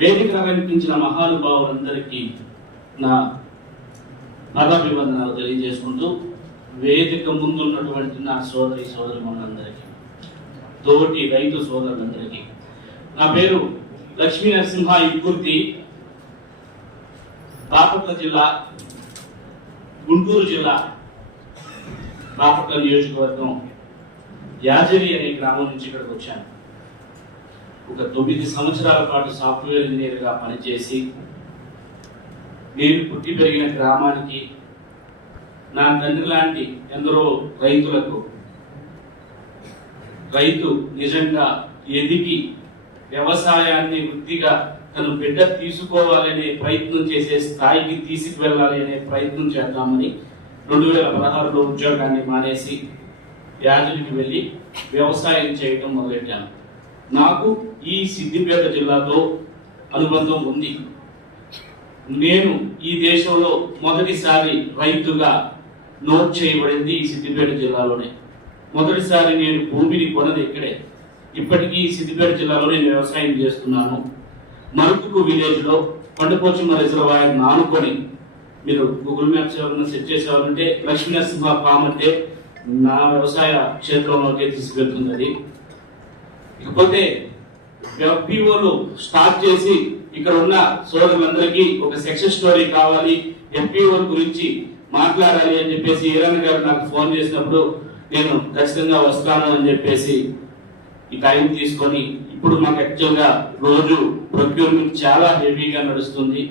వేదిక అలంకరించిన మహానుభావులందరికీ నా పాదాభివందనాలు తెలియజేసుకుంటూ, వేదిక ముందున్నటువంటి నా సోదరులందరికీ, తోటి రైతు సోదరులందరికీ, నా పేరు లక్ష్మీ నరసింహ ఇప్పూర్తి, బాపట్ల జిల్లా, గుంటూరు జిల్లా, బాపట్ల నియోజకవర్గం యాజరి అనే గ్రామం నుంచి ఇక్కడికి వచ్చాను. ఒక 9 సంవత్సరాల పాటు సాఫ్ట్వేర్ ఇంజనీర్గా పనిచేసి నేను పుట్టి పెరిగిన గ్రామానికి, నా తండ్రి లాంటి ఎందరో రైతులకు, రైతు నిజంగా ఎదిగి వ్యవసాయాన్ని వృత్తిగా తను బిడ్డ తీసుకోవాలనే ప్రయత్నం చేసే స్థాయికి తీసుకువెళ్ళాలి అనే ప్రయత్నం చేద్దామని 2016లో ఉద్యోగాన్ని మానేసి యాజరికి వెళ్ళి వ్యవసాయం చేయటం మొదలెట్టాను. నాకు ఈ సిద్దిపేట జిల్లాతో అనుబంధం ఉంది. నేను ఈ దేశంలో మొదటిసారి రైతుగా నోట్ చేయబడింది ఈ సిద్దిపేట జిల్లాలోనే. మొదటిసారి నేను భూమిని కొన్నది ఇక్కడే. ఇప్పటికీ సిద్దిపేట జిల్లాలో నేను వ్యవసాయం చేస్తున్నాను. మరుపుకు విలేజ్లో కొండపోచమ్మ రిజర్వాయర్ నానుకొని, మీరు గూగుల్ మ్యాప్స్ ఎవరైనా సెట్ చేసేవారంటే లక్ష్మీ నరసింహ ఫామ్ అంటే నా వ్యవసాయ క్షేత్రంలోకి తీసుకెళ్తుంది. ఇకపోతే ఎఫ్పిఓలు స్టార్ట్ చేసి ఇక్కడ ఉన్న సోదరులందరికీ ఒక సక్సెస్ స్టోరీ కావాలి, ఎఫ్పిఓల గురించి మాట్లాడాలి అని చెప్పేసి ఈరన్న గారు నాకు ఫోన్ చేసినప్పుడు నేను ఖచ్చితంగా వస్తాను అని చెప్పేసి ఈ టైం తీసుకొని, ఇప్పుడు మాకు యాక్చువల్గా రోజు ప్రొక్యూర్మెంట్ చాలా హెవీగా నడుస్తుంది.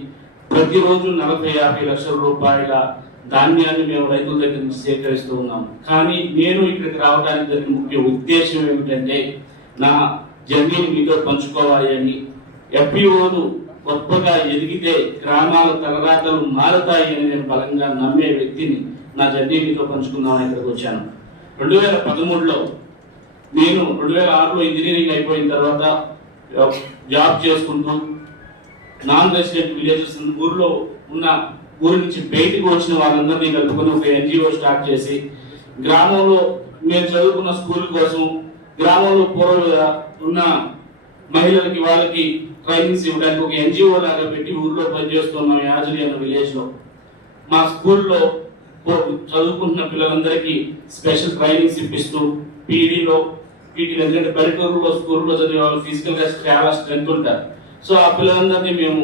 ప్రతిరోజు 40-50 లక్షల రూపాయల ధాన్యాన్ని మేము రైతుల దగ్గర నుంచి సేకరిస్తూ ఉన్నాము. కానీ నేను ఇక్కడికి రావడానికి జరిగిన ముఖ్య ఉద్దేశం ఏమిటంటే, నా జర్నీని మీతో పంచుకోవాలి అని. ఎఫ్పిఓలు గొప్పగా ఎదిగితే గ్రామాల తలరాతలు మారుతాయి అని నేను బలంగా నమ్మే వ్యక్తిని. నా జర్నీ మీతో పంచుకుందామని ఇక్కడికి వచ్చాను. 2013లో నేను 2006లో ఇంజనీరింగ్ అయిపోయిన తర్వాత జాబ్ చేసుకుంటూ నాన్ రెసిడెంట్ విలేజెస్ ఊరు నుంచి బయటకు వచ్చిన వాళ్ళందరినీ కలుపుకొని ఒక ఎన్జిఓ స్టార్ట్ చేసి, గ్రామంలో మేము చదువుకున్న స్కూల్ కోసం గ్రామంలో పూర్వ ఉన్న మహిళలకి వాళ్ళకి ట్రైనింగ్స్ ఇవ్వడానికి ఒక ఎన్జిఓ లాగా పెట్టి ఊర్లో పనిచేస్తున్నాం. యాజరి అన్న విలేజ్ లో మా స్కూల్లో చదువుకుంటున్న పిల్లలందరికీ స్పెషల్ ట్రైనింగ్స్ ఇప్పిస్తూ, పీటీలో ఎందుకంటే పల్లెటూరులో స్కూల్లో చదివే వాళ్ళు ఫిజికల్ గా చాలా స్ట్రెంత్ ఉంటారు. సో ఆ పిల్లలందరినీ మేము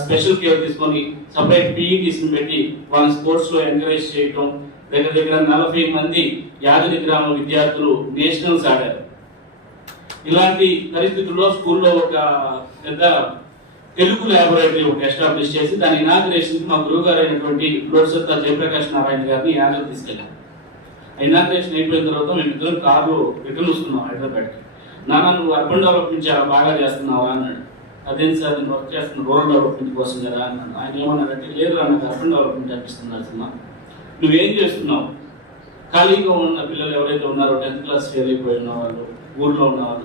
స్పెషల్ కేర్ తీసుకొని సపరేట్ పీఈ తీసుకుని పెట్టి వాళ్ళని స్పోర్ట్స్ లో ఎంకరేజ్ చేయటం. దగ్గర 40 మంది యాదగిరి గ్రామ విద్యార్థులు నేషనల్స్ ఆడారు. ఇలాంటి పరిస్థితుల్లో స్కూల్లో ఒక పెద్ద తెలుగు ల్యాబొరేటరీ ఒకటి ఎస్టాబ్లిష్ చేసి దాని ఇనాగ్రేషన్ మా గురువు గారు అయినటువంటి లోడ్సత్తా జయప్రకాష్ నారాయణ గారిని యాదగిరి తీసుకెళ్ళాం. ఇనాగ్రేషన్ అయిపోయిన తర్వాత మేము ఇద్దరం కారు రిటర్న్ వస్తున్నాం హైదరాబాద్కి. నాన్న, నువ్వు అర్బన్ డెవలప్మెంట్ చాలా బాగా చేస్తున్నావా అన్నాడు. అదేంటి సార్, నేను వర్క్ చేస్తున్నా రూరల్ డెవలప్మెంట్ కోసం కదా అన్నాడు. ఆయన ఏమన్నాడంటే, లేదు నాకు అర్బన్ డెవలప్మెంట్ అనిపిస్తున్నారు సినిమా, నువ్వేం చేస్తున్నావు? ఖాళీగా ఉన్న పిల్లలు ఎవరైతే ఉన్నారో 10th క్లాస్ ఫెయిల్ అయిపోయి ఉన్న వాళ్ళు, ఊళ్ళో ఉన్న వాళ్ళు